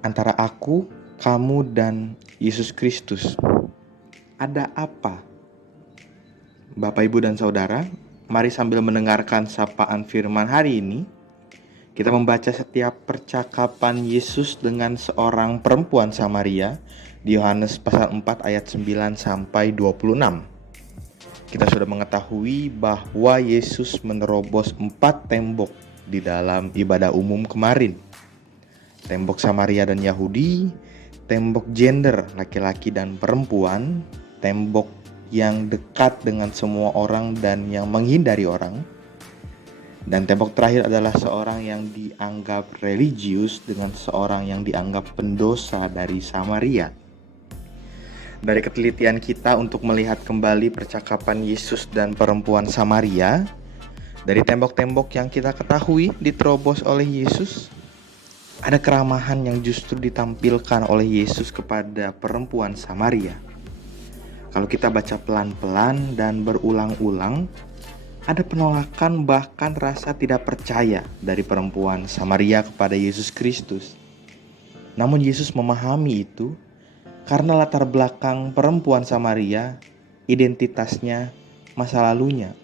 antara aku, kamu, dan Yesus Kristus. Ada apa? Bapak, Ibu, dan Saudara, mari sambil mendengarkan sapaan firman hari ini, kita membaca setiap percakapan Yesus dengan seorang perempuan Samaria di Yohanes pasal 4 ayat 9 sampai 26. Kita sudah mengetahui bahwa Yesus menerobos 4 tembok di dalam ibadah umum kemarin. Tembok Samaria dan Yahudi, tembok gender laki-laki dan perempuan, tembok yang dekat dengan semua orang dan yang menghindari orang, dan tembok terakhir adalah seorang yang dianggap religius dengan seorang yang dianggap pendosa dari Samaria. Dari ketelitian kita untuk melihat kembali percakapan Yesus dan perempuan Samaria, dari tembok-tembok yang kita ketahui diterobos oleh Yesus, ada keramahan yang justru ditampilkan oleh Yesus kepada perempuan Samaria. Kalau kita baca pelan-pelan dan berulang-ulang, ada penolakan bahkan rasa tidak percaya dari perempuan Samaria kepada Yesus Kristus. Namun Yesus memahami itu karena latar belakang perempuan Samaria, identitasnya, masa lalunya.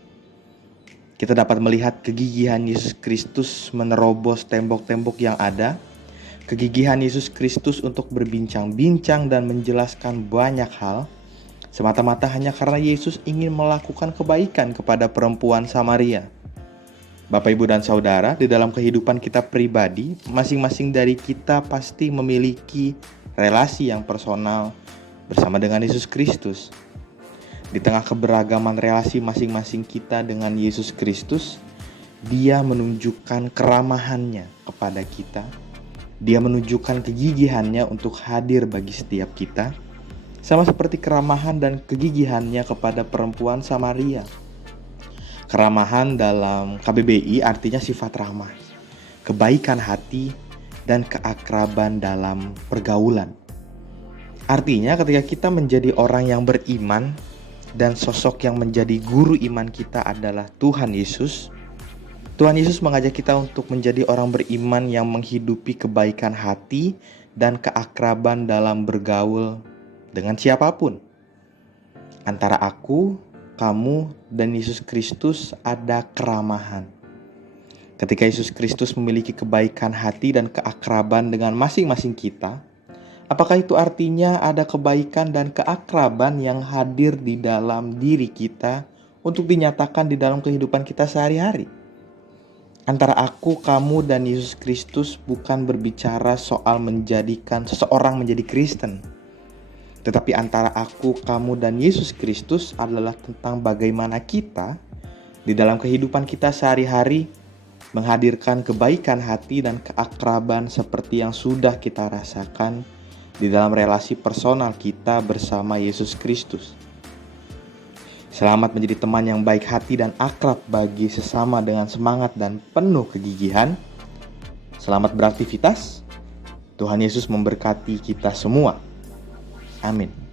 Kita dapat melihat kegigihan Yesus Kristus menerobos tembok-tembok yang ada, kegigihan Yesus Kristus untuk berbincang-bincang dan menjelaskan banyak hal, semata-mata hanya karena Yesus ingin melakukan kebaikan kepada perempuan Samaria. Bapak, Ibu, dan Saudara, di dalam kehidupan kita pribadi, masing-masing dari kita pasti memiliki relasi yang personal bersama dengan Yesus Kristus. Di tengah keberagaman relasi masing-masing kita dengan Yesus Kristus, Dia menunjukkan keramahannya kepada kita. Dia menunjukkan kegigihannya untuk hadir bagi setiap kita, sama seperti keramahan dan kegigihannya kepada perempuan Samaria. Keramahan dalam KBBI artinya sifat ramah, kebaikan hati, dan keakraban dalam pergaulan. Artinya ketika kita menjadi orang yang beriman, dan sosok yang menjadi guru iman kita adalah Tuhan Yesus. Tuhan Yesus mengajak kita untuk menjadi orang beriman yang menghidupi kebaikan hati dan keakraban dalam bergaul dengan siapapun. Antara aku, kamu, dan Yesus Kristus ada keramahan. Ketika Yesus Kristus memiliki kebaikan hati dan keakraban dengan masing-masing kita, apakah itu artinya ada kebaikan dan keakraban yang hadir di dalam diri kita untuk dinyatakan di dalam kehidupan kita sehari-hari? Antara aku, kamu, dan Yesus Kristus bukan berbicara soal menjadikan seseorang menjadi Kristen. Tetapi antara aku, kamu, dan Yesus Kristus adalah tentang bagaimana kita di dalam kehidupan kita sehari-hari menghadirkan kebaikan hati dan keakraban seperti yang sudah kita rasakan di dalam relasi personal kita bersama Yesus Kristus. Selamat menjadi teman yang baik hati dan akrab bagi sesama dengan semangat dan penuh kegigihan. Selamat beraktivitas. Tuhan Yesus memberkati kita semua. Amin.